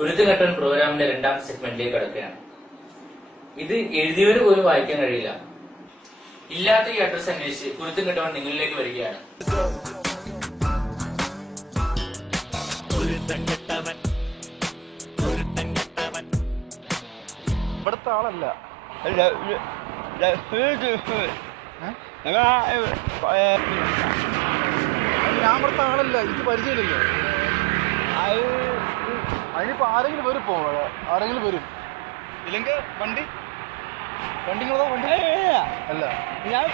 കുരുത്തുകെട്ടൻ പ്രോഗ്രാമിന്റെ രണ്ടാം സെഗ്മെന്റിലേക്ക് കടക്കുകയാണ്. ഇത് എഴുതിയവര് പോലും വായിക്കാൻ കഴിയില്ല. ഇല്ലാത്ത ഈ അഡ്രസ് അന്വേഷിച്ച് കുരുത്തുകെട്ടവൻ നിങ്ങളിലേക്ക് വരികയാണ്. ഇവിടുത്തെ ആളല്ല, ഞാൻ ഇവിടുത്തെ ആളല്ല, എനിക്ക് പരിചയമില്ലല്ലോ. അതിനിപ്പോ ആരെങ്കിലും വരും, ആരെങ്കിലും വരും. ഇല്ലെങ്കിൽ വണ്ടി നിങ്ങളതാ വണ്ടി അല്ല, ഞാൻ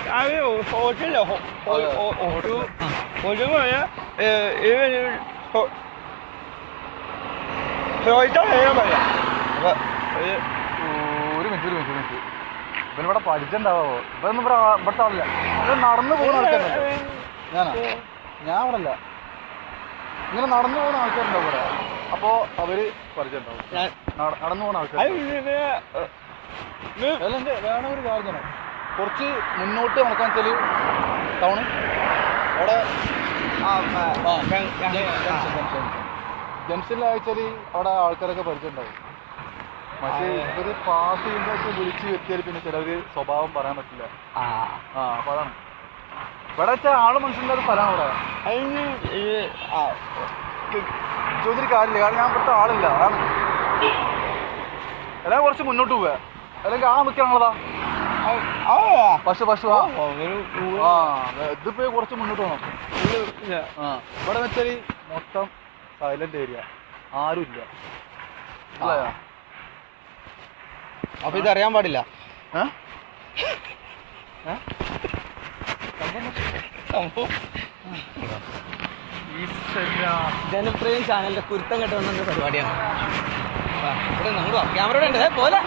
ഹോട്ടലില്ല ഒരു മിനിറ്റ് ഇവനിവിടെ പഠിച്ചിട്ടുണ്ടാവോ? ഇവരൊന്നും ഇവിടുത്തെ ആളില്ല. ഇവർ നടന്നു പോകുന്ന ആൾക്കാരല്ല. ഞാൻ അവിടെ അല്ല, ഇങ്ങനെ നടന്നു പോകുന്ന ആൾക്കാരുണ്ടാവും ഇവിടെ. അപ്പോ അവര് പരിചയമുണ്ടാവും. നടന്നു പോകുന്ന ആൾക്കാർ വേണം. ഒരു കാര്യം തന്നെ, കുറച്ച് മുന്നോട്ട് നടക്കാൻ വെച്ചാല് ടൗണ് അവിടെ ജംഗ്ഷനിലാഴ്ചാല് അവിടെ ആൾക്കാരൊക്കെ പരിചയമുണ്ടാവും. പക്ഷേ ഇവര് പാസ് ചെയ്യുമ്പോഴൊക്കെ വിളിച്ച് എത്തിയാൽ പിന്നെ ചിലവര് സ്വഭാവം പറയാൻ പറ്റില്ല. അപ്പൊ അതാണ് ഇവിടെ വെച്ചാൽ ആള് മനുഷ്യൻ്റെ സ്ഥലമാണ് ഇവിടെ. ചോദിച്ചിട്ട് കാര്യമില്ല, കാരണം ഞാൻ ഇവിടുത്തെ ആളില്ല. അതാണ് എല്ലാം കുറച്ച് മുന്നോട്ട് പോവുക, അല്ലെങ്കിൽ നിൽക്കാനുള്ളതാ പശു ഇതിപ്പോ കുറച്ച് മുന്നോട്ട് പോകണം. ഇവിടെ വെച്ചാൽ മൊത്തം സൈലന്റ് ഏരിയ, ആരുമില്ല. അപ്പൊ ഇതറിയാൻ പാടില്ല. ജനപ്രിയ ചാനലിന്റെ കുരുത്തം കെട്ടുന്ന പരിപാടിയാണ്. ഇവിടെ ക്യാമറ ഉണ്ട് പോലെ.